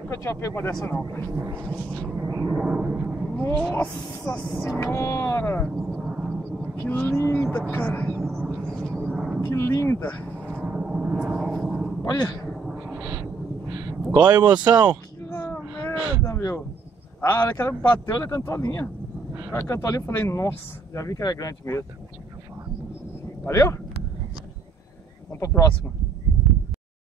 Nunca tinha pego uma dessa não. Nossa senhora! Que linda, cara! Que linda! Olha! Qual a emoção? Que merda, meu! Ah, a hora que ela bateu na cantolinha. A cantolinha eu falei, nossa, já vi que era grande mesmo. Valeu? Vamos pra próxima.